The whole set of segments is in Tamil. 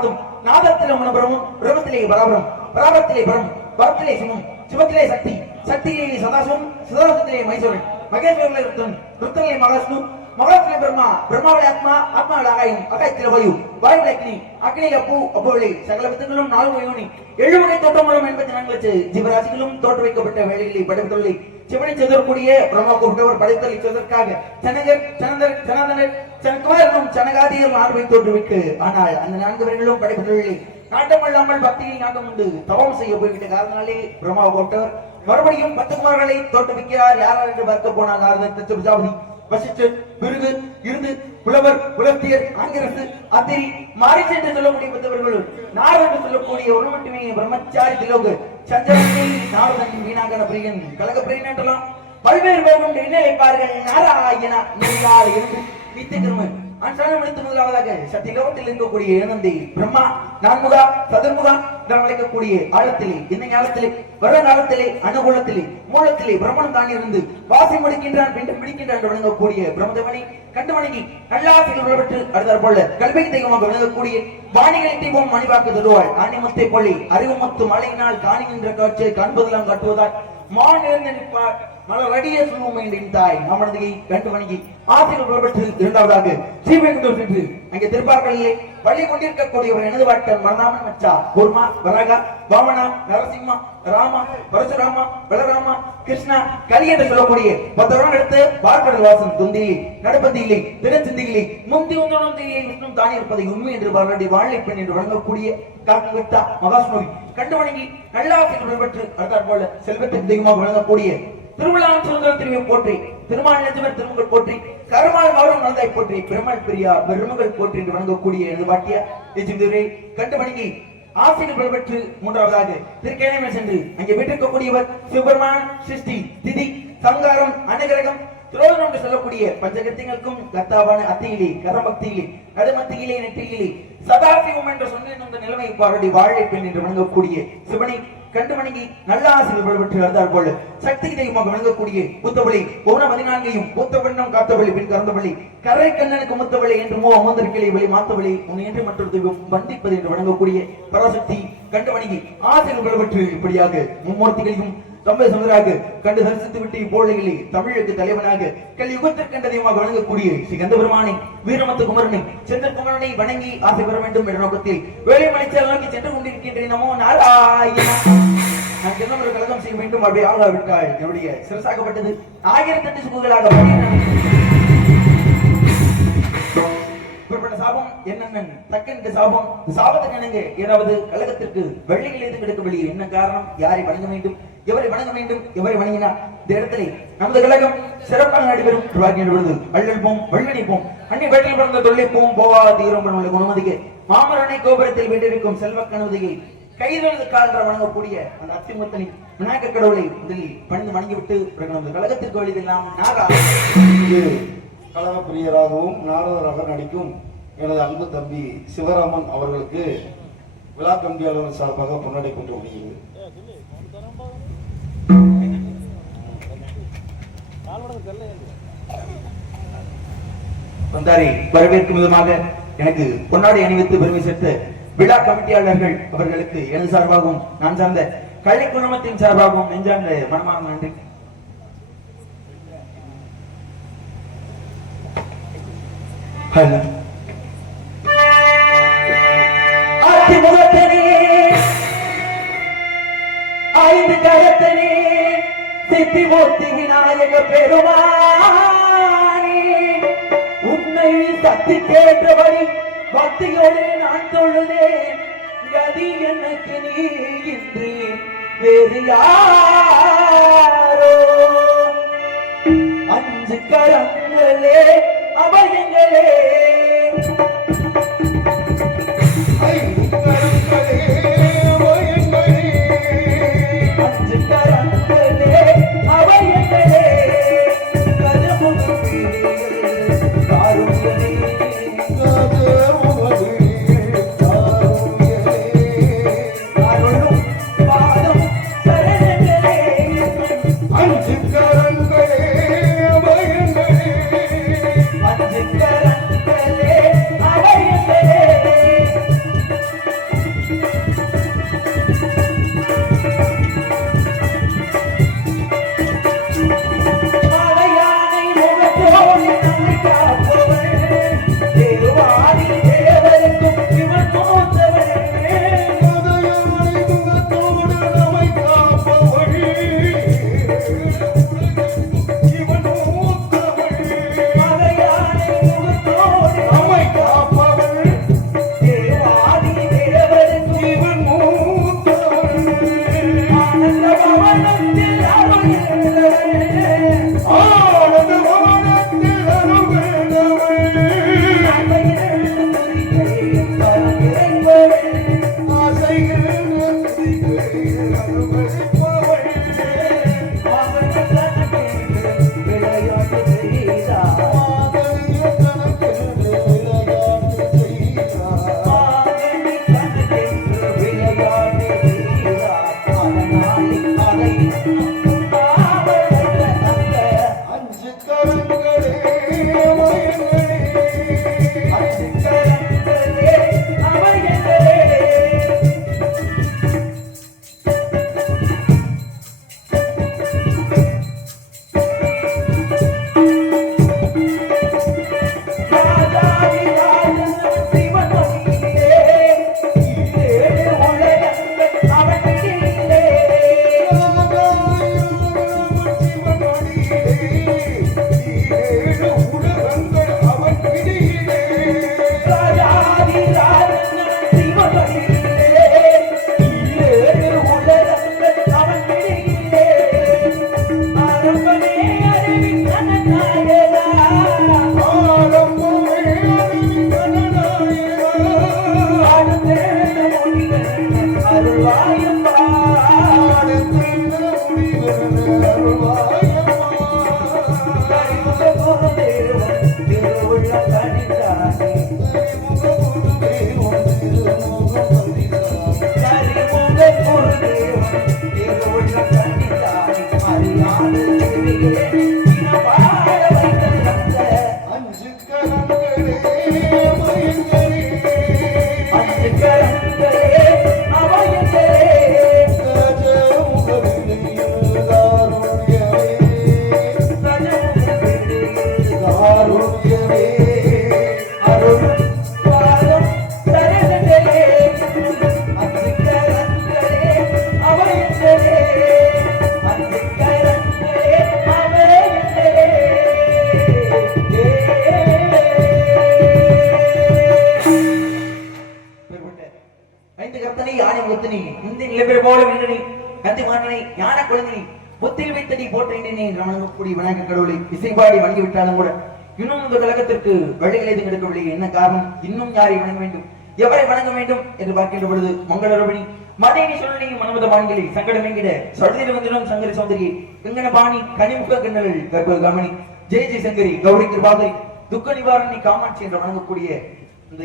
நாதம், நாதத்திலே பிரமம், பிரமத்திலே பராபரம், பராபரத்திலே பரம், பரத்திலே சிவம், சிவத்திலே சக்தி, சக்தியிலே சதாசிவம், சதாசிவத்திலே மைசூரன், மகேஸ்வரிலே ருத்ரன், ருத்ரனிலே மகாவிஷ்ணு, மகாவிஷ்ணுவிலே பிரம்மா, பிரம்மாவிலே ஆத்மா, ஆத்மாவிலே ஆகாயம், ஆகாயத்திலே வாயு, வாயுவிலே அக்னி, அக்னியிலே அப்பு, அப்புவிலே சகல வித்துகளும் 4 யோனி, 7 முறை தோற்றமும் 84 லட்சம் ஜீவராசிகளும் தோற்று வைக்கப்பட்ட வேளையிலே படைப்புகளை சிவனை செதறக்கூடிய பிரம்மா கூப்பிட்டவர் படைத்தலை செய்வதற்காக சனகர், சனந்தர், சனாதனர், சனகுமாரனும் சனகாதியரும் ஆர்வை தோற்றுவிட்டு, ஆனால் அந்த 4 பேர்களும் படைப்புகளிலே நாட்டம் இல்லாமல் பக்தியில் நாட்டம் உண்டு தவம் செய்ய போய்விட்ட காரணாலே பிரம்மா கூப்பிட்டவர் மறுபடியும் 10 குமார்களை தோற்றுவிக்கிறார். யார் என்று பார்க்க போனால் நாரதர், பிரஜாபதி, வசிஷ்டர், பிருகு, இருந்து, புலவர், புலத்தியர், ஆங்கிரசு, அத்திரி, மாரிச் என்று சொல்லக்கூடிய 10 நாரதர் என்று சொல்லக்கூடிய ஒரு மட்டுமே பிரம்மச்சாரி திலோக சந்திரனை நாரதன், வீணாகன பிரியன், கலக பிரியன் என்றெல்லாம் பல்வேறு பேரும் நினைப்பார்கள். நாராயணா நெறியால் இருந்து நித்தியகிருமன் முதலாவதாக சத்தியலோகத்தில் இருக்கக்கூடிய இனந்தி பிரம்மா, நான்முகா, சதுர்முகா என்று அழைக்கக்கூடிய ஆழத்திலே, இந்த ஞானத்திலே, வருங்காலத்திலே, அனுகூலத்திலே, மூலத்திலே பிரம்மன் தான் இருந்து வாசி முடிக்கின்றான், பின்னர் பிடிக்கின்றான் என்று வழங்கக்கூடிய பிரம்மதேவனை கண்டு வணங்கி நல்லாசிகள் உழவற்று அடுத்தாற் போல கல்வி தெய்வமாக விளங்கக்கூடிய வாணிகளை தெய்வம் மணிவாக்கு தருவாள். ஆணிமத்தை பொழி அறிவுமத்து மழையினால் காணுகின்ற காட்சியை காண்பதெல்லாம் காட்டுவதால் மான் இருந்து நிற்பார் மலரடிய சொல்லுமே தாய் நாமனதை கண்டு வணங்கி ஆசிரியர் பெற்று இரண்டாவதாக ஸ்ரீவைகுண்டம் சென்று அங்கே திருப்பார்களிலே வழி கொண்டிருக்கக்கூடியவர் எனது வாட்டன் மரணாமன் மச்சா, கூர்மா, வராகா, வாமனா, நரசிம்மா, ராமா, பரசுராமா, பலராமா, கிருஷ்ணா, கலி என்று சொல்லக்கூடிய 10 எடுத்து பார்க்கடல் வாசம் துந்தியிலே, நடப்பதியிலே, திருச்சிந்தியிலே, முந்தி உந்தோனந்தியிலே விஷ்ணு தானே இருப்பதை உண்மை என்று பாராட்டி வாழை பெண் என்று வழங்கக்கூடிய காக்கங்கட்டா மகாஸ்மவி கண்டு வணங்கி நல்லாசிரியர் பெற்று அடுத்தாற் போல செல்வத்தின் தெய்வமாக வழங்கக்கூடிய திருமலான் சுந்தர திருவியை போற்றி, திருமால் நெஞ்சவர் திருமகள் போற்றி, கருமாள் மௌரம் நலதாய் போற்றி, பெருமாள் பிரியா பெருமகள் போற்றி என்று வணங்கக்கூடிய எனது பாட்டியா எஜிந்துரை கண்டு வணங்கி ஆசிரியர் பெற்று மூன்றாவதாக திருக்கேணமே சென்று அங்கே வீட்டிற்கக்கூடியவர் சிவபெருமான், சிருஷ்டி, திதி, சங்காரம், அனுகிரகம், துரோகம் என்று சொல்லக்கூடிய பஞ்சகத்தியங்களுக்கும் கர்த்தாவான அத்தியிலே, கரபக்தியிலே, நடுமத்தியிலே, நெற்றியிலே சதாசிவம் என்று சொன்ன இந்த நிலைமை பாரடி வாழை பெண் என்று வணங்கக்கூடிய சிவனை கண்டு வணங்கி நல்ல ஆசிரியர் பெற்று அழுதார் போல சக்தி தெய்வமாக வழங்கக்கூடிய புத்தவளி பௌன 14 பூத்தவண்ணம் காத்தவளி பின் கறந்தவளி கரை கண்ணனுக்கு முத்தவளி என்று அமர்ந்திருக்கலை வழி மாத்தவளி உன்னை என்று மற்றொரு தெய்வம் வந்திப்பது என்று வழங்கக்கூடிய பராசக்தி கண்டு வணங்கி ஆசிரியர் பெற்று இப்படியாக மும்மூர்த்திகளையும் தம்பை சுந்தராக கண்டு தரிசித்து விட்டு இப்போழைகளை தமிழுக்கு தலைவனாக கலியுகத்திற்கு கண்ட தெய்வமாக வழங்கக்கூடிய ஸ்ரீ கந்தபெருமானை, வீரமத்து குமரனை, செந்தன் குமரனை வணங்கி ஆசை பெற வேண்டும் என்ற நோக்கத்தில் வேலைமலைச்சால் நோக்கி சென்று கொண்டிருக்கின்றேன். நமோ நாராயணா. நான் என்ன ஒரு கலகம் செய்ய வேண்டும் அப்படி ஆகாவிட்டால் என்னுடைய சிறசாகப்பட்டது 1008 சுகுகளாக சாபம் என்னென்ன தக்கென்று சாபம் சாபத்துக்கு இணங்க ஏதாவது கழகத்திற்கு வெள்ளிகள் எதுவும் எடுக்க வெளியே என்ன காரணம், யாரை வணங்க வேண்டும், எவரை வணங்க வேண்டும், எவரை வணங்கினார் இந்த இடத்திலே நமது கழகம் சிறப்பாக நடைபெறும் பொழுது வள்ளல்போம், வள்ளனிப்போம், அன்னை வேட்டில் பிறந்த தொல்லைப்போம், போவா தீரம் குணமதிக்கு மாமரணை கோபுரத்தில் வீட்டிருக்கும் செல்வ கணவதியை கைதொழுது கால்ற வணங்கக்கூடிய அந்த அத்திமுத்தனின் விநாயக கடவுளை முதலில் பணிந்து வணங்கிவிட்டு நமது கழகத்திற்கு வழிதெல்லாம் கழக பிரியராகவும் நாரதராக நடிக்கும் எனது அன்பு தம்பி சிவராமன் அவர்களுக்கு விழா கம்பியாளர் சார்பாக பொன்னாடை கொண்டு வருகிறது. வரவேற்கும் விதமாக எனக்கு பொன்னாடை அணிவித்து பெருமை சேர்த்த விழா கமிட்டியாளர்கள் அவர்களுக்கு எனது சார்பாகவும் நான் சார்ந்த கலை குழுமத்தின் சார்பாகவும் நெஞ்சார்ந்த மனமான நன்றி. ஐந்து கரத்தனே சித்தி மூர்த்தி விநாயக பெருமானே, உன்னை சக்தி கேட்டபடி பக்தியோடு நான் தொழுதேன். கதி எனக்கு நீ இன்றி வேறு யாரோ. 5 கரங்களே அபயங்களே, 5 கரங்களே அபயங்களே, 5 கரங்களே அபயங்களே, கஜமுகி காருண்யமே கரங்களே ஆனந்த பவனத்தில் அருள்கிறவளே ஆனந்த பவனத்தில் அருள்கிறவளே இசைபாடி வணங்கிவிட்டாலும் கூட இன்னும் இந்த கழகத்திற்கு வழிகளை எடுக்கவில்லை. என்ன காரணம்? இன்னும் யாரை வணங்க வேண்டும், எவரை வணங்க வேண்டும் என்று பார்க்கின்ற பொழுது மங்களரபணி மதேனி சொல்லி மனமத பாணிகளை சங்கடமெங்கிட சடுதிர வந்திடம் சங்கரி சௌந்தரி வெங்கன பாணி கனிமுக கண்ணல் கர்ப்ப கமனி ஜெய ஜெய சங்கரி கௌரி கிருபாகரி துக்க நிவாரணி காமாட்சி என்று வணங்கக்கூடிய இந்த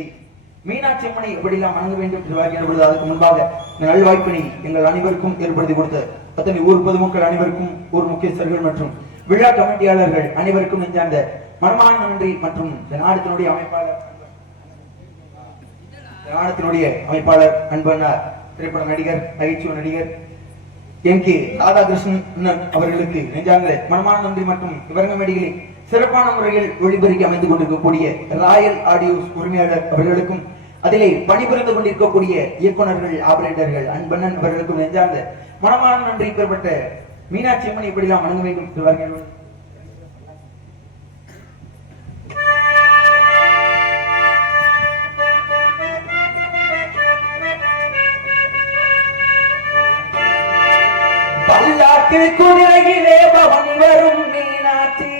மீனாட்சி அம்மனை எப்படியெல்லாம் வணங்க வேண்டும் என்று பார்க்கின்ற பொழுது அதற்கு முன்பாக இந்த நல்வாய்ப்பினை எங்கள் அனைவருக்கும் ஏற்படுத்தி கொடுத்த அத்தனை ஊர் பொதுமக்கள் அனைவருக்கும் ஊர் முக்கியஸ்தர்கள் மற்றும் விழா கமிட்டியாளர்கள் அனைவருக்கும் நெஞ்சார்ந்த மனமான நன்றி மற்றும் நாடகத்தினுடைய அமைப்பாளர் அன்பனார் திரைப்பட நடிகர் நகைச்சுவை நடிகர் எம்.கே. ராதாகிருஷ்ணன் அவர்களுக்கு நெஞ்சார்ந்த மனமான நன்றி மற்றும் விவரங்கமேடிகளை சிறப்பான முறையில் ஒளிபெருக்கி அமைந்து கொண்டிருக்கக்கூடிய ராயல் ஆடியோஸ் உரிமையாளர் அவர்களுக்கும் அதிலே பணிபுரிந்து கொண்டிருக்கக்கூடிய இயக்குநர்கள் ஆபரேட்டர்கள் அன்பண்ணன் அவர்களுக்கும் நெஞ்சார்ந்த மனமான நன்றி பெறப்பட்ட மீனாட்சி அம்மனை எப்படிலாம் வணங்க வேண்டும் சொல்வார்கள். பல்லாக்கு குதிரையிலே பவனி வரும் மீனாட்சி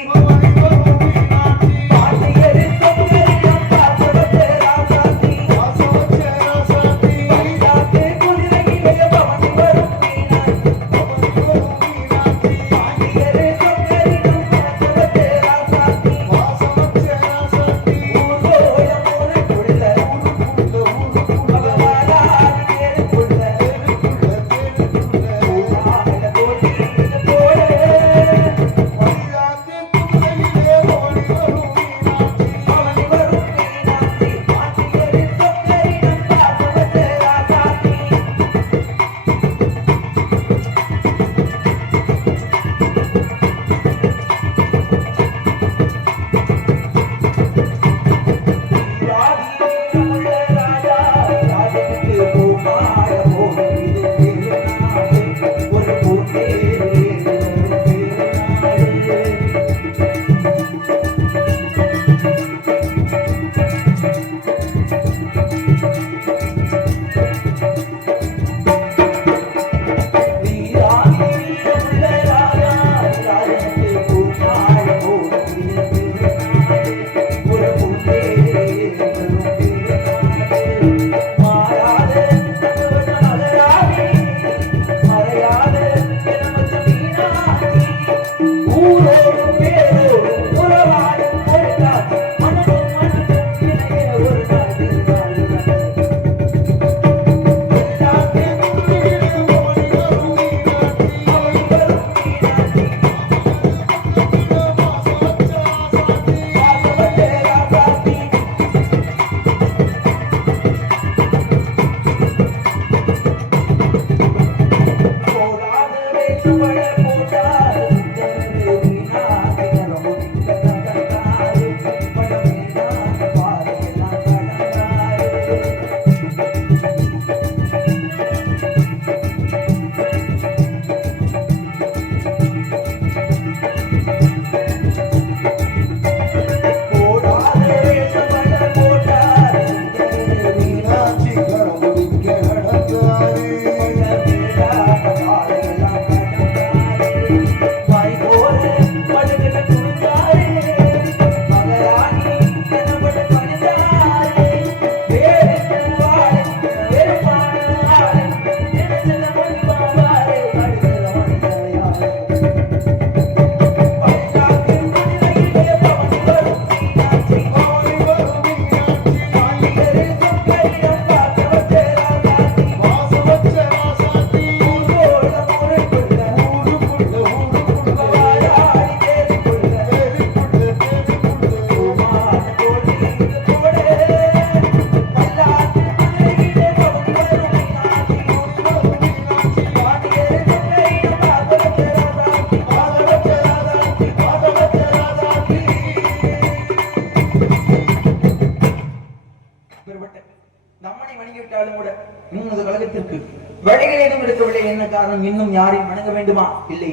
வழிகள் எதுவும் எடுக்கவில்லை. என்ன காரணம்? இன்னும் யாரையும் வணங்க வேண்டுமா? இல்லை.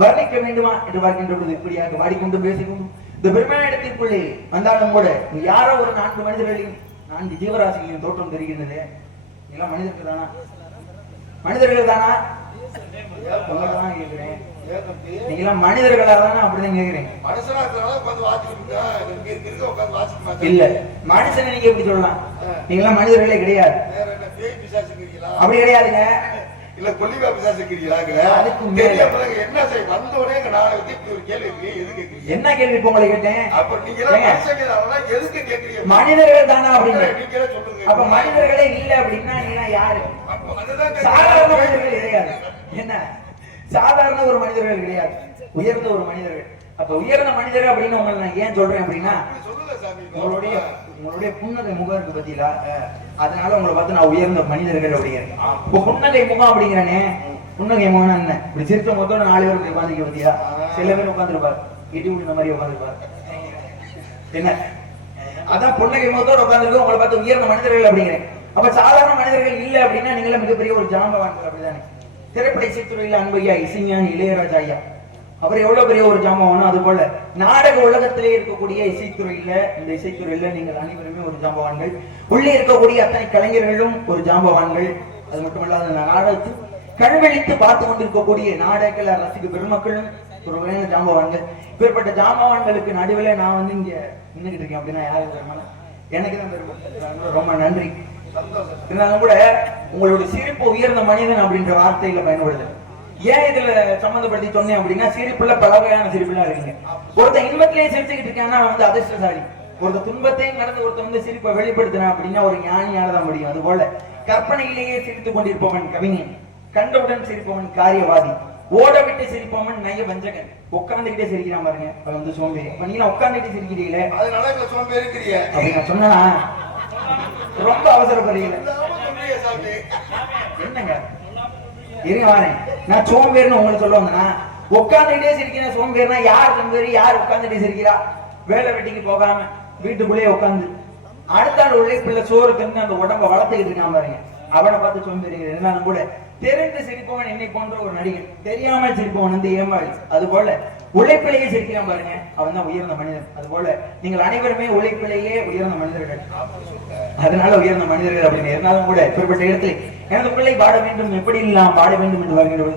வர்ணிக்க வேண்டுமா என்று பார்க்கின்ற பொழுது இப்படியாக வாடிக்கொண்டு பேசிக்கொண்டும் இந்த பெருமையான இடத்திற்குள்ளே வந்தாலும் கூட யாரோ ஒரு 4 மனிதர்களையும் 4 ஜீவராசிகளின் தோற்றம் தெரிகின்றது. எல்லாம் மனிதர்கள் தானா? மனிதர்கள் தானா? கேட்கிறேன். நீங்க எல்லாம் மனிதர்களா தானே? அப்படிதான் கேட்கிறேன். இல்ல, மனுஷன் நீங்க எப்படி சொல்லலாம்? நீங்க எல்லாம் மனிதர்களே கிடையாது. அப்படி கிடையாதுங்க. இல்ல கொல்லிவா பிசாசுக்கிறீங்களா? அதுக்கு மேல என்ன செய்ய வந்தோடனே நாளை வந்து இப்படி ஒரு கேள்வி இருக்கு. எதுக்கு கேக்குறீங்க? என்ன கேள்வி இப்ப உங்களை கேட்டேன்? அப்ப நீங்க எல்லாம் மனுஷங்க எதுக்கு கேக்குறீங்க? மனிதர்கள் தானா அப்படின்னு நீங்களே சொல்லுங்க. அப்ப மனிதர்களே இல்ல அப்படின்னா நீங்க யாரு? அதுதான் சாதாரண மனிதர்கள் கிடையாது. என்ன சாதாரண ஒரு மனிதர்கள் கிடையாது, உயர்ந்த ஒரு மனிதர்கள். அப்ப உயர்ந்த மனிதர்கள் அப்படின்னு உங்களை நான் ஏன் சொல்றேன் அப்படின்னா, உங்களுடைய புன்னகை முகம் இருக்கு பத்தியா, அதனால உங்களை பார்த்து நான் உயர்ந்த மனிதர்கள் அப்படிங்கிறேன். இப்போ புன்னகை முகம் அப்படிங்கிறனே, புன்னகை முகம் என்ன? இப்படி சிரிச்ச மொத்தம் 4 பேர் உட்காந்துக்க பத்தியா, சில பேர் உட்காந்துருப்பாரு இடி உள்ள மாதிரி உட்காந்துருப்பாரு. என்ன அதான் புன்னகை முகத்தோட உட்காந்துருக்கு, உங்களை பார்த்து உயர்ந்த மனிதர்கள் அப்படிங்கிறேன். அப்ப சாதாரண மனிதர்கள் இல்ல அப்படின்னா நீங்களே மிகப்பெரிய ஒரு ஜாம்பவான்கள் அப்படிதானே. திரைப்பட இசைத்துறையில அன்பையா இசைஞானி இளையராஜா ஐயா, அவர் எவ்வளவு பெரிய ஒரு ஜாம்பவானோ அது போல நாடக உலகத்திலே இருக்கக்கூடிய இசைத்துறையில, இந்த இசைத்துறையில நீங்கள் அனைவருமே ஒரு ஜாம்பவான்கள். உள்ளே இருக்கக்கூடிய அத்தனை கலைஞர்களும் ஒரு ஜாம்பவான்கள். அது மட்டுமல்லாத நாடகத்து கண்வெளித்து பார்த்து கொண்டிருக்கக்கூடிய நாடக ரசிக பெருமக்களும் ஒரு வகையான ஜாம்பவான்கள். இப்பேற்பட்ட ஜாம்பவான்களுக்கு நடுவில் நான் வந்து இங்க நின்றுகிட்டு இருக்கேன் அப்படின்னா யாரு பெருமான? எனக்கு தான் பெருமை. ரொம்ப நன்றி. இருந்தாலும் கூட உங்களுடைய சிரிப்பு உயர்ந்த மனிதன் அப்படின்ற வார்த்தையில பயன்படுது. ஏன் இதுல சம்பந்தப்படுத்தி சொன்னேன் அப்படின்னா, சிரிப்புல பல வகையான சிரிப்புலாம் இருக்குங்க. ஒருத்தன் இன்பத்திலேயே சிரிச்சுக்கிட்டு இருக்கான்னா வந்து அதிர்ஷ்டசாலி. ஒருத்த துன்பத்தையும் கடந்து ஒருத்தன் வந்து சிரிப்பை வெளிப்படுத்தினா அப்படின்னா ஒரு ஞானியால தான் முடியும். அது போல கற்பனையிலேயே சிரித்துக் கொண்டிருப்பவன் கவிஞன், கண்டவுடன் சிரிப்பவன் காரியவாதி, ஓட விட்டு சிரிப்பவன் நய வஞ்சகன். உட்கார்ந்துகிட்டே சிரிக்கிறான் பாருங்க, அது வந்து சோம்பேறி. அப்ப நீங்க உட்கார்ந்துட்டு சிரிக்கிறீங்களே, அதனால இங்க சோம்பேறி இருக்கிறீங்க அப்படி நான் சொன்னா ரொம்ப அவசரப்படுறீங்க. என்னங்க இருங்க வாரேன். நான் சோம்பேறின்னு உங்களுக்கு சொல்ல வந்தேன்னா, உட்காந்துக்கிட்டே சிரிக்கிறேன். சோம்பேறினா யார் சோம்பேறி? யார் உட்காந்துட்டே சிரிக்கிறா? வேலை வெட்டிக்கு போகாம வீட்டுக்குள்ளேயே உட்காந்து அடுத்த நாள் உழைப்புல சோறு தின்னு அந்த உடம்ப வளர்த்துக்கிட்டு இருக்கான் பாருங்க, அவனை பார்த்து சோம்பேறிங்க. இருந்தாலும் கூட தெரிந்து சிரிப்பவன் என்னை போன்ற ஒரு நடிகன், தெரியாமல் சிரிப்பவன் வந்து ஏமாளி. அது போல உழைப்பிலேயே சிரிக்கிறான் பாருங்க, அவன் தான் உயர்ந்த மனிதன். அது போல நீங்கள் அனைவருமே உழைப்பிலேயே உயர்ந்த மனிதர்கள், அதனால உயர்ந்த மனிதர்கள் அப்படின்னு. இருந்தாலும் கூட இப்படிப்பட்ட இடத்துல எனது பிள்ளை பாட வேண்டும், எப்படி நாம் பாட வேண்டும் என்று வருகின்றது.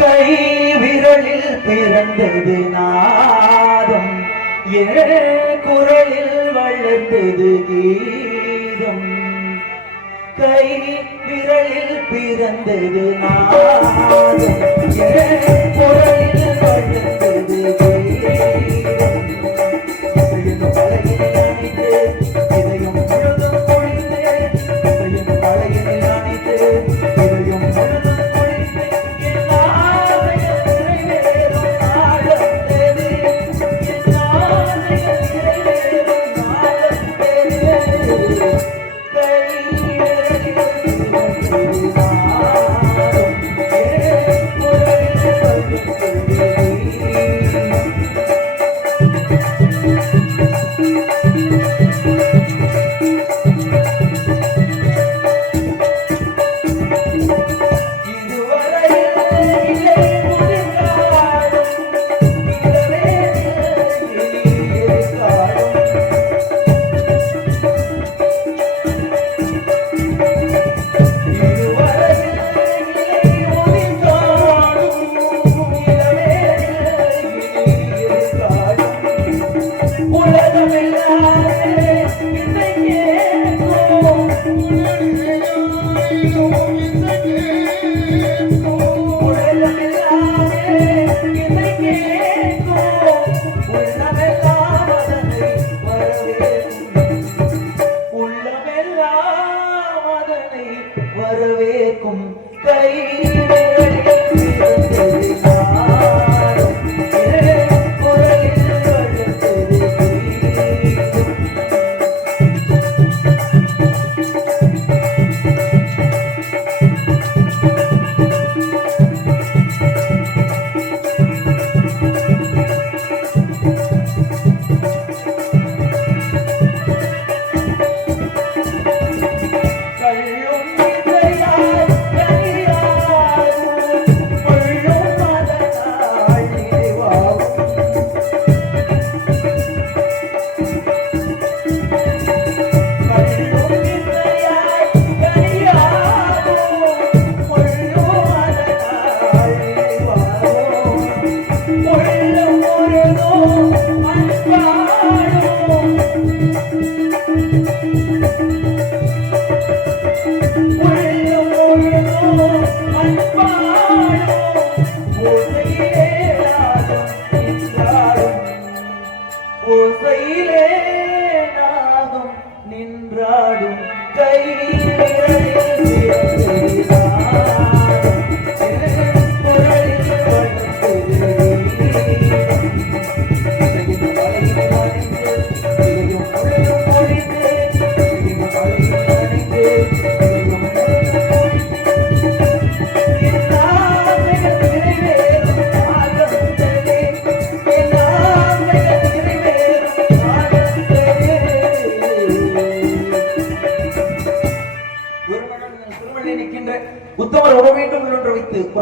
கை விரலில் பிறந்தது நாதம், குரலில் வளர்ந்தது கீதம். கை விரலில் பிறந்தது நாதம், குரலில் வளர்ந்தது கீதம். பலகில் அணைத்து இதையும் முழுதும் பொழிந்து, பலகில் அணைத்து இதையும் முழுதும் பொழிந்து,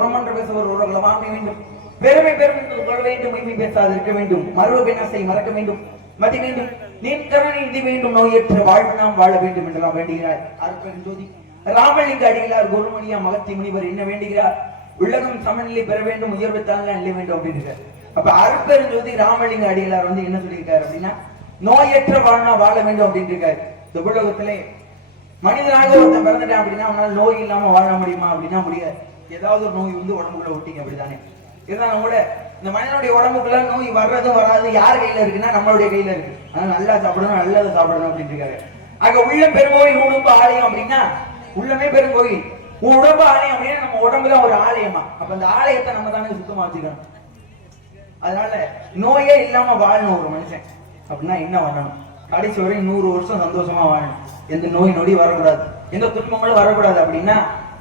உரமன்று பேசுவர் உரங்களை வாங்க வேண்டும். பெருமை பெருமை கொள்ள வேண்டும். உண்மை பேசாது இருக்க வேண்டும். மறுவ பின்னசை மறக்க வேண்டும். மதி வேண்டும். நீர்க்கரணை இது வேண்டும். நோயற்ற வாழ்வு நாம் வாழ வேண்டும் என்றெல்லாம் வேண்டுகிறார் அருட்பெருஞ்சோதி ராமலிங்க அடிகளார் குருமணியா மகத்தி முனிவர் என்ன வேண்டுகிறார்? உலகம் சமநிலை பெற வேண்டும், உயர்வு தாங்க நிலை வேண்டும் அப்படின்னு. அப்ப அருட்பெருஞ்சோதி ராமலிங்க அடிகளார் வந்து என்ன சொல்லியிருக்காரு அப்படின்னா, நோயற்ற வாழ்னா வாழ வேண்டும் அப்படின்னு இருக்காரு. இந்த உலகத்திலே மனிதனாக ஒருத்தன் பிறந்துட்டான் அப்படின்னா அவனால நோய் இல்லாம வாழ முடியுமா அப்படின்னா முடியாது. ஏதாவது ஒரு நோய் வந்து உடம்புக்குள்ள ஒட்டிங்க அப்படித்தானே. இதுதான் கூட இந்த மனிதனுடைய உடம்புக்குள்ள நோய் வர்றது வராது யார் கையில இருக்குன்னா நம்மளுடைய கையில இருக்கு. ஆனா நல்லா சாப்பிடணும், நல்லதை சாப்பிடணும் அப்படின்னு இருக்காரு. ஆக உள்ள பெருங்கோயில் உடம்பு ஆலயம் அப்படின்னா உள்ளமே பெருங்கோயில், உடம்பு ஆலயம் அப்படின்னா நம்ம உடம்புல ஒரு ஆலயமா. அப்ப அந்த ஆலயத்தை நம்ம தானே சுத்தமா வச்சுக்கணும். அதனால நோயே இல்லாம வாழணும் ஒரு மனுஷன் அப்படின்னா என்ன பண்ணணும்? கடைசி வரை 100 வருஷம் சந்தோஷமா வாழணும். எந்த நோய் நொடி வரக்கூடாது, எந்த துன்பங்களும் வரக்கூடாது. அப்படின்னா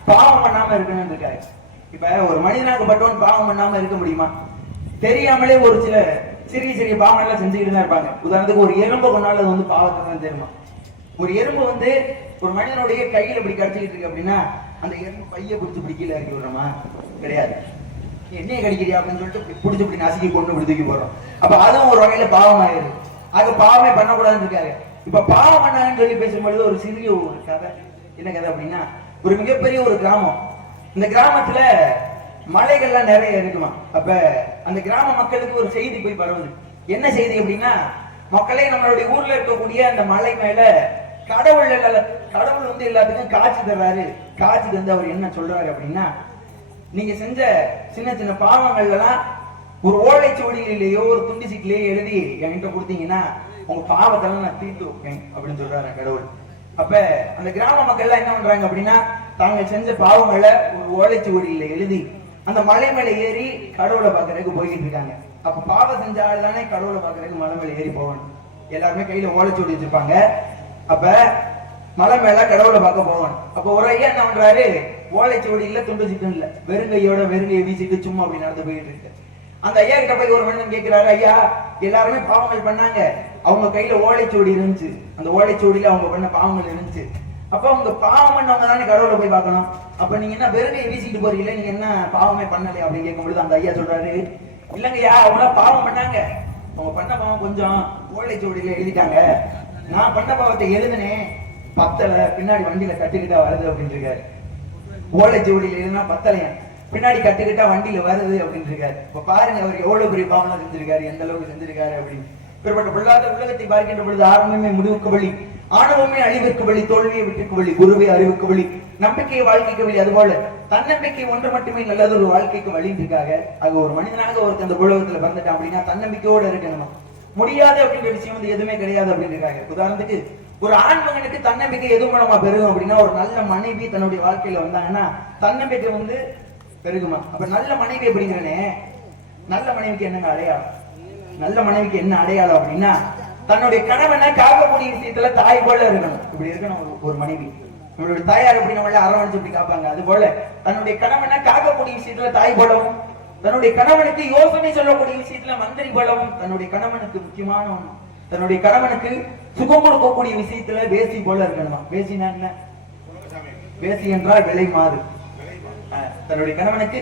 பாவம் பண்ணாம இருக்கணும்னு இருக்காரு. இப்ப ஒரு மனிதனாகப்பட்டவன் பாவம் பண்ணாம இருக்க முடியுமா? தெரியாமலே ஒரு சில சிறிய சிறிய பாவங்கள் எல்லாம் செஞ்சுக்கிட்டு தான் இருப்பாங்க. உதாரணத்துக்கு ஒரு எறும்பு கொண்டாலும் அது வந்து பாவத்தை தான் தெரியுமா? ஒரு எறும்பு வந்து ஒரு மனிதனுடைய கையில இப்படி கடிச்சுக்கிட்டு இருக்கு அப்படின்னா அந்த எறும்பு பைய பிடிச்சு பிடிக்கல இறக்கி விடுறோமா? கிடையாது. என்னைய கடிக்கிறியா அப்படின்னு சொல்லிட்டு பிடிச்சு இப்படி நசுக்கி கொண்டு இப்படி தூக்கி போடுறோம். அப்ப அதுவும் ஒரு வகையில பாவம் ஆயிடுது. அது பாவமே பண்ணக்கூடாதுன்னு இருக்காரு. இப்ப பாவம் பண்ணாங்கன்னு சொல்லி பேசும்பொழுது ஒரு சிறிய ஒரு கதை. என்ன கதை அப்படின்னா, ஒரு மிகப்பெரிய ஒரு கிராமம். இந்த கிராமத்துல மலைகள்லாம் நிறைய இருக்குமா. அப்ப அந்த கிராம மக்களுக்கு ஒரு செய்தி போய் பரவுது. என்ன செய்தி அப்படின்னா, மக்களே நம்மளுடைய ஊர்ல இருக்கக்கூடிய அந்த மலை மேல கடவுள் வந்து எல்லாத்துக்கும் காட்சி தர்றாரு. காட்சி தந்து அவர் என்ன சொல்றாரு அப்படின்னா, நீங்க செஞ்ச சின்ன சின்ன பாவங்கள் எல்லாம் ஒரு ஓலைச்சுவடியிலேயோ ஒரு துண்டு சீட்லயோ எழுதி என்கிட்ட கொடுத்தீங்கன்னா உங்க பாவத்தெல்லாம் நான் தீர்த்து வைப்பேன் அப்படின்னு சொல்றாரு கடவுள். அப்ப அந்த கிராம மக்கள் எல்லாம் என்ன பண்றாங்க அப்படின்னா, தாங்கள் செஞ்ச பாவங்களை ஒரு ஓலைச்சுவடியில எழுதி அந்த மலை மேல ஏறி கடவுளை பாக்குறதுக்கு போய்கிட்டு இருக்காங்க. அப்ப பாவம் செஞ்ச ஆள் தானே கடவுளை பாக்குறதுக்கு மலை மேல ஏறி போகணும். எல்லாருமே கையில ஓலைச்சுவடி வச்சிருப்பாங்க. அப்ப மலை மேல கடவுளை பார்க்க போகணும். அப்ப ஒரு ஐயா என்ன பண்றாரு, ஓலைச்சுவடி இல்ல, துண்டு சீட்டும் இல்ல, வெறுங்கையை வீசிட்டு சும்மா அப்படி நடந்து போயிட்டு இருக்கு. அந்த ஐயா கிட்ட போய் ஒரு மனிதன் கேட்கிறாரு, ஐயா எல்லாருமே பாவங்கள் பண்ணாங்க, அவங்க கையில ஓலைச்சுவடி இருந்துச்சு, அந்த ஓலைச்சுவடியில அவங்க பண்ண பாவங்கள் இருந்துச்சு. அப்ப அவங்க பாவம் பண்ணவங்க தானே கடவுளை போய் பார்க்கணும். அப்ப நீங்க என்ன வெறுங்கையை வீசிட்டு போறீங்களே, நீங்க என்ன பாவமே பண்ணலையா அப்படின்னு கேட்கும்பொழுது அந்த ஐயா சொல்றாரு, இல்லங்கய்யா அவங்க பாவம் பண்ணாங்க, அவங்க பண்ண பாவம் கொஞ்சம் ஓலைச்சுவடியில எழுதிட்டாங்க, நான் பண்ண பாவத்தை எழுதுனேன், பத்தல பின்னாடி வண்டியில கட்டிக்கிட்டா வருது அப்படின்னு இருக்காரு. ஓலைச்சுவடியில எழுதுனா பத்தலையா, பின்னாடி கட்டுக்கிட்டா வண்டியில வருது அப்படின்னு இருக்காரு. இப்ப பாருங்க அவர் எவ்வளவு பெரிய பாவனை செஞ்சிருக்காரு, எந்த அளவுக்கு செஞ்சிருக்காரு அப்படின்னு. பிற்பட்ட பொல்லாத உலகத்தை பார்க்கின்ற பொழுது ஆரம்பமே முடிவுக்கு வழி, ஆணவமே அழிவிற்கு வழி, தோல்வியை விட்டுக்கு வழி, குருவை அறிவுக்கு வழி, நம்பிக்கையை வாழ்க்கைக்கு வழி. அதுபோல தன்னம்பிக்கை ஒன்று மட்டுமே நல்லது ஒரு வாழ்க்கைக்கு வழின்றதுக்காக அது ஒரு மனிதனாக ஒருத்தர் அந்த உலகத்துல பிறந்துட்டான் அப்படின்னா தன்னம்பிக்கையோட இருக்கணுமா. முடியாது அப்படின்ற விஷயம் வந்து எதுவுமே கிடையாது அப்படின்னு இருக்காங்க. உதாரணத்துக்கு ஒரு ஆண் மகனுக்கு தன்னம்பிக்கை எது மூலமா பெருகும் அப்படின்னா, ஒரு நல்ல மனைவி தன்னுடைய வாழ்க்கையில வந்தாங்கன்னா தன்னம்பிக்கை வந்து பெருகுமா. அப்ப நல்ல மனைவி அப்படிங்கிறனே, நல்ல மனைவிக்கு என்னங்க அடையாளம்? நல்ல மனைவிக்கு என்ன அடையாளம் அப்படின்னா, தன்னுடைய கணவனை காக்கக்கூடிய விஷயத்துல தாய் போல இருக்கணும். இப்படி இருக்கணும் ஒரு மனைவி. நம்மளுடைய தாயார் எப்படி நம்மள அரவணைச்சு இப்படி காப்பாங்க, அது போல தன்னுடைய கணவனை காக்கக்கூடிய விஷயத்துல தாய் போலவும், தன்னுடைய கணவனுக்கு யோசனை சொல்லக்கூடிய விஷயத்துல மந்திரி போலவும், தன்னுடைய கணவனுக்கு முக்கியமான ஒண்ணு, தன்னுடைய கணவனுக்கு சுகம் கொடுக்கக்கூடிய விஷயத்துல வேசி போல இருக்கணுமா. வேசினா என்ன? வேசி என்றால் விலை மாறு. தன்னுடைய கணவனுக்கு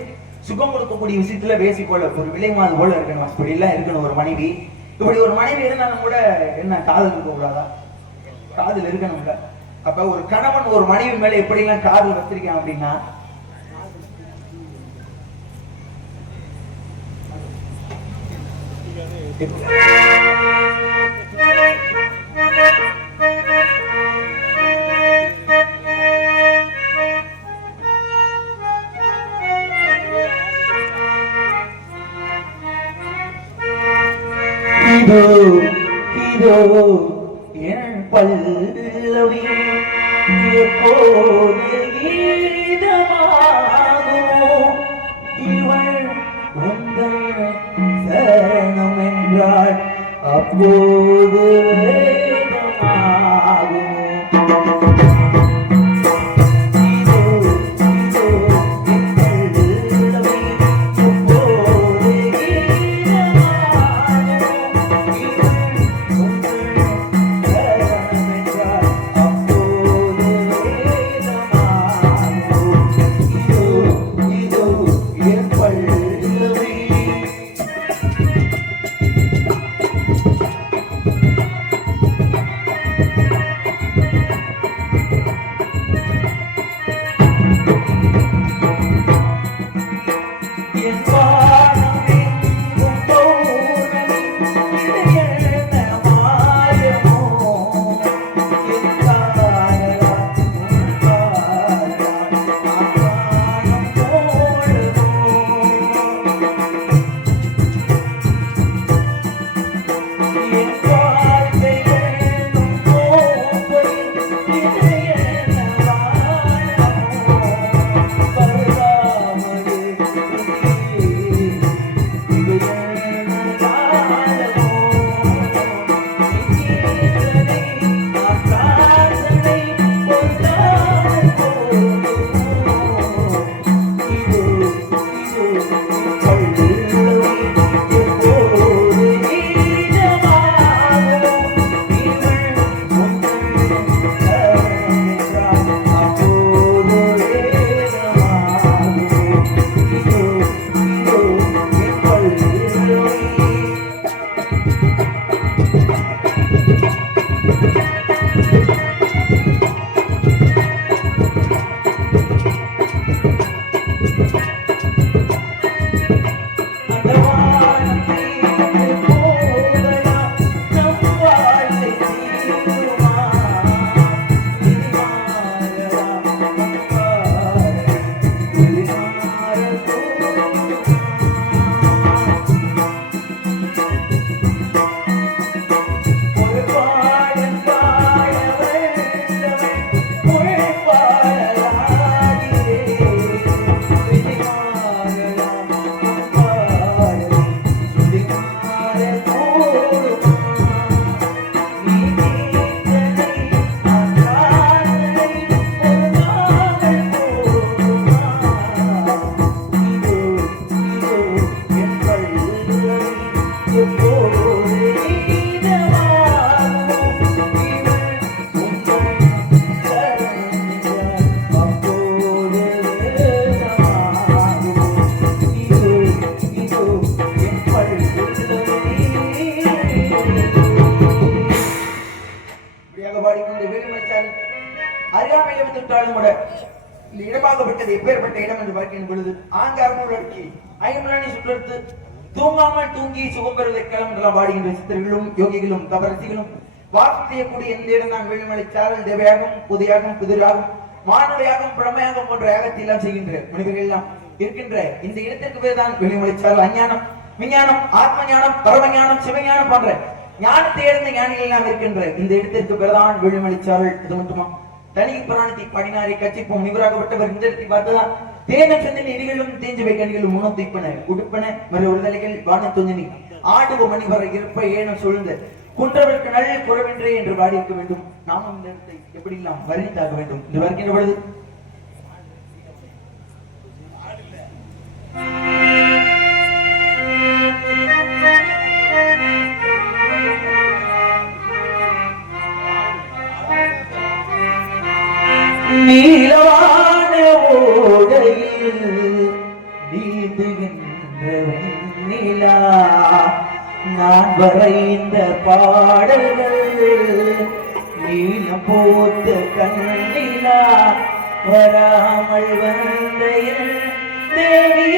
சுகம் கொடுக்கக்கூடிய விஷயத்துல வேசி போல ஒரு விலை மாறு போல இருக்கணும். இப்படி எல்லாம் இருக்கணும் ஒரு மனைவி. இப்படி ஒரு மனைவி இருந்தாலும் கூட என்ன காதல் இருக்க கூடாதா? காதல் இருக்கணும்ல. அப்ப ஒரு கணவன் ஒரு மனைவி மேல எப்படி எல்லாம் காதல் வச்சிருக்கான் அப்படின்னா, இதோ என் பல்லவி எப்போது கீதமாகுமோ, இவள் உந்தன் சரணம் என்றாள் அப்போது வேதமாகுமோ. பாடிக்கொண்டு வேலுமணிச்சாரி அறியாமையில வந்துட்டாலும் கூட இந்த இடமாகப்பட்டது எப்பேற்பட்ட இடம் என்று பார்க்கின்ற பொழுது ஆங்காரமுள் அடுக்கி ஐம்புலனை சுற்றெடுத்து தூங்காமல் தூங்கி சுகம் பெறுவதை கிளம்பெல்லாம் பாடுகின்ற சித்தர்களும் யோகிகளும் தபரசிகளும் வாக்கு செய்யக்கூடிய இந்த இடம் தான் வேலுமணிச்சாரல் தேவையாகும் புதியாகும் புதிராகும் மானுடையாகும் பிரமையாகும் போன்ற யாகத்தை எல்லாம் செய்கின்ற மனிதர்கள் எல்லாம் இருக்கின்ற இந்த இடத்திற்கு பேர் தான் வேலுமணிச்சாரல் அஞ்ஞானம் விஞ்ஞானம் ஆத்ம ஞானம் பரமஞானம் சிவஞானம் போன்ற ஞானத்தை இழந்த ஞானிகள் எல்லாம் இருக்கின்ற இந்த இடத்திற்கு பிறதான் வேலுமணிச்சாரல். இது மட்டுமா தனி புராணத்தை பாடினாரை கட்சிப்போம் நிவராகப்பட்டவர் இந்த இடத்தை பார்த்துதான் தேனம் செந்தின் இடிகளும் தேஞ்சவை கணிகளும் உணவு தைப்பன உடுப்பன மறு விடுதலைகள் வான துஞ்சினி ஆடுவ மணிவர இருப்ப ஏனம் சொல்லுந்த குன்றவருக்கு நல்ல குறவின்றே என்று பாடியிருக்க வேண்டும். நாமும் இந்த இடத்தை எப்படி எல்லாம் வர்ணித்தாக வேண்டும் என்று வருகின்ற பொழுது நீலவான ஓடையில் நீந்துகின்ற வெண்ணிலா நான் வரைந்த பாடல்கள் நீலம் போத்த கண்ணிலா வராமல் வந்த என் தேவி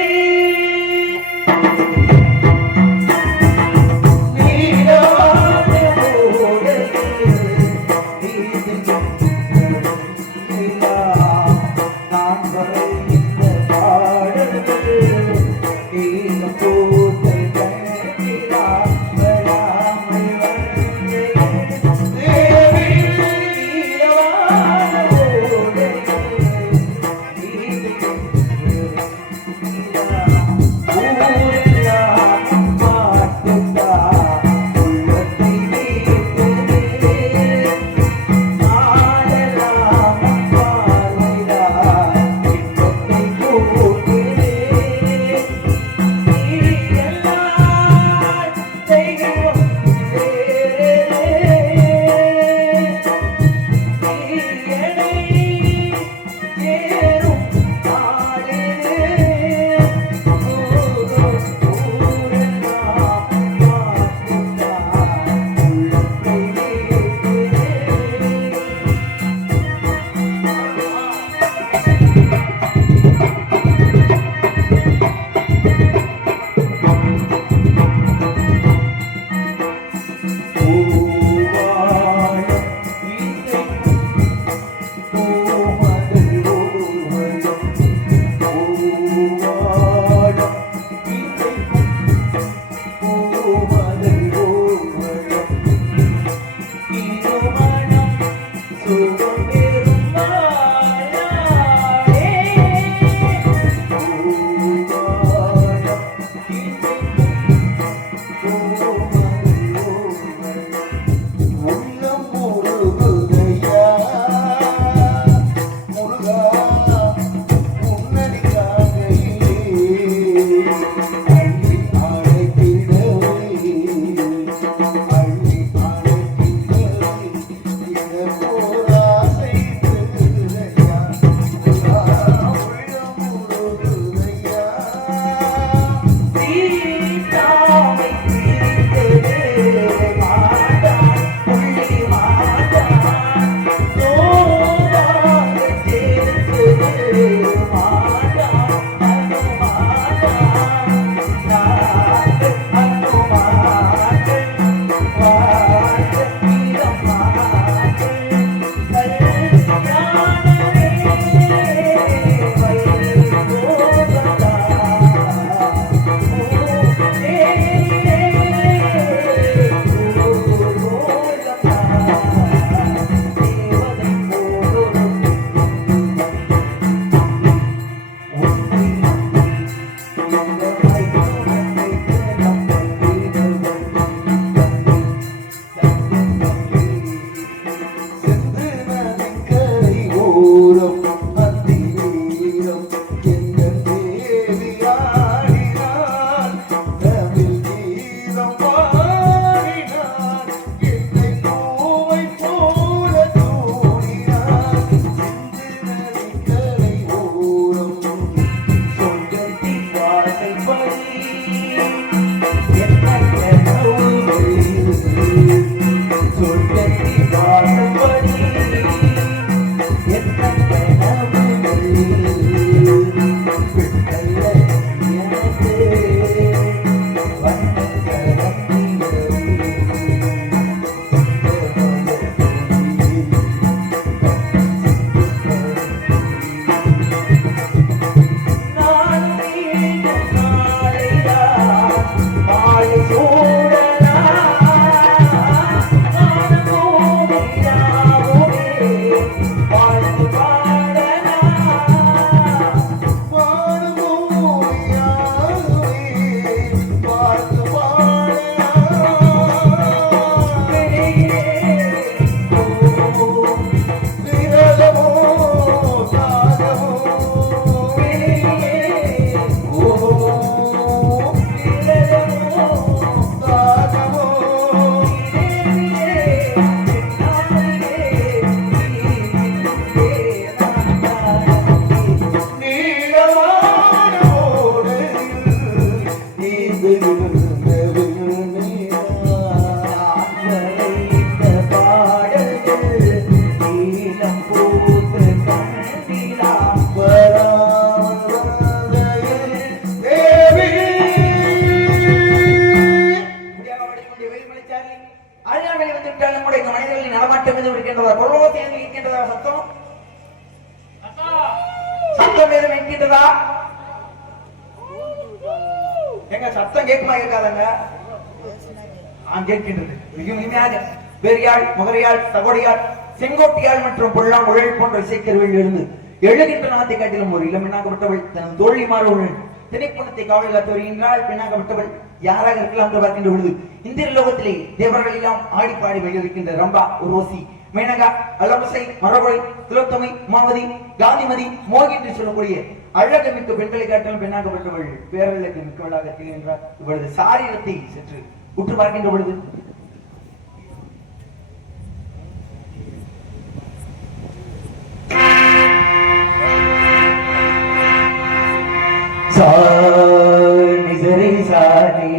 கொண்டு வெளிமலைச்சாரலி அருகாமையில் வந்து விட்டால் நம்முடைய மனிதர்களின் நடமாட்டம் எதுவும் இருக்கின்றதா? பொருளோசை எதுவும் இருக்கின்றதா? சத்தம் சத்தம் எதுவும் இருக்கின்றதா? எங்க சத்தம் கேட்குமா கேட்காதங்க? கேட்கின்றது. மிக இனிமையாக பெரியாள், முகரியாள், சகோடியாள், செங்கோட்டியாள் மற்றும் பொல்லாங்குழல் போன்ற இசைக்கருவியில் இருந்து எழுகின்ற நாத்தை காட்டிலும் ஒரு இளமென்னாகப்பட்டவள் தன் தோழிமாறுடன் திணைப்பணத்தை காவலில் காத்து வருகின்றாள். பெண்ணாகப்பட்டவள் யாராக இருக்கலாம் என்று பார்க்கின்ற பொழுது இந்த லோகத்திலே தேவர்கள் எல்லாம் ஆடி பாடி வெளியிருக்கின்ற ரம்பா, உர்வசி, மேனகா, அலமசை, மரபொழி, திலோத்தமை, உமாவதி, காந்திமதி, மோகி என்று சொல்லக்கூடிய அழகு மிக்க பெண்களை காட்டிலும் பெண்ணாகப்பட்டவள் பேரழகு மிக்கவளாக திகழ்கின்றார். இவளது சாரீரத்தை சற்று உற்று பார்க்கின்ற பொழுது நிசரி சாரி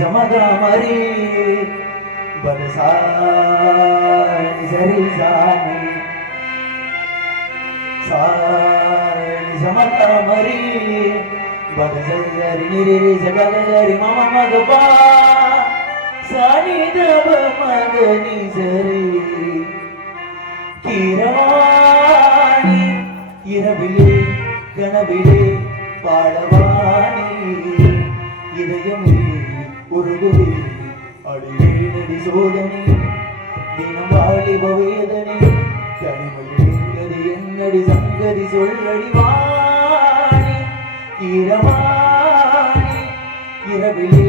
சமகமரி பதசா நிசரி சாரி சமகமரி பதசரி நிரி ஜகதரி மம மகபா சாரி தப மகனி சரி கிரவாணி இரவிலே கனவிலே பாடவானி இதயமே உருகுவே அடிவேனடி சோதனை தினம் வாழிப வேதனை தனிமையில் என்னடி சங்கதி சொல்லடி வாணி இரவாணி இரவிலே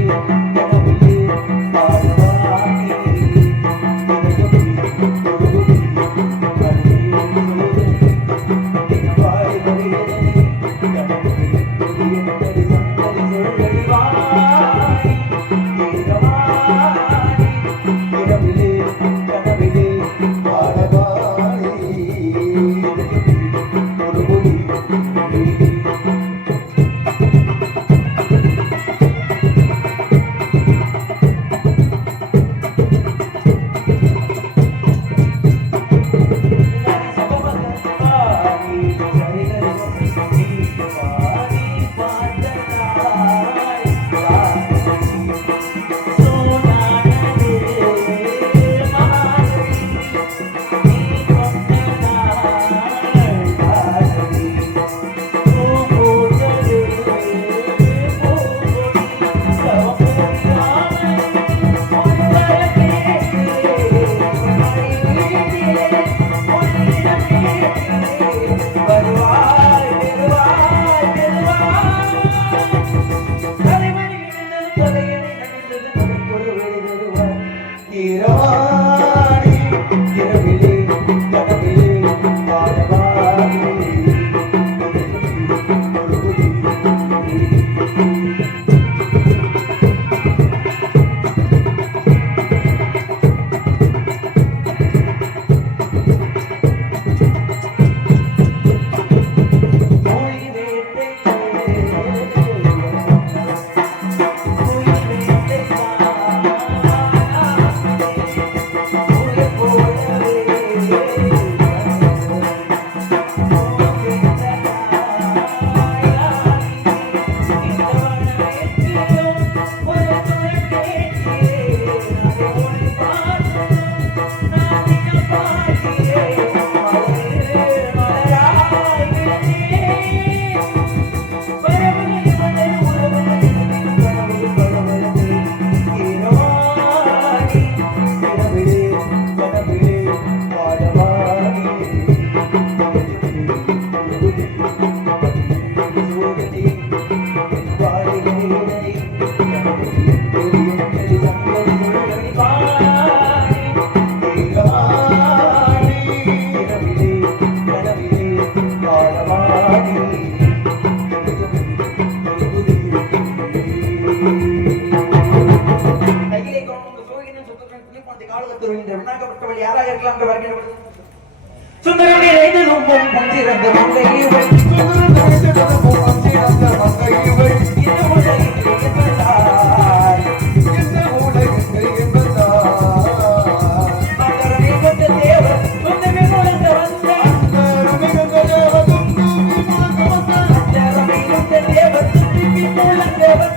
கனவிலே பாடவானி இதயமே உருகுவே தேவர்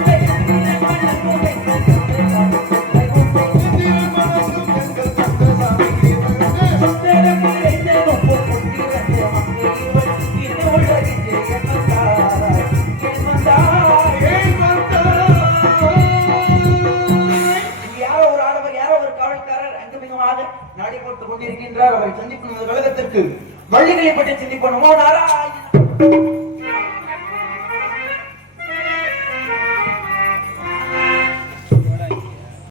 நாடி போட்டுக் கொண்டிருக்கின்றார். அவரை சந்திக்கும் இந்த கழகத்திற்கு வள்ளிகளை பற்றி சிந்திப்போம். நமோ நாராயண.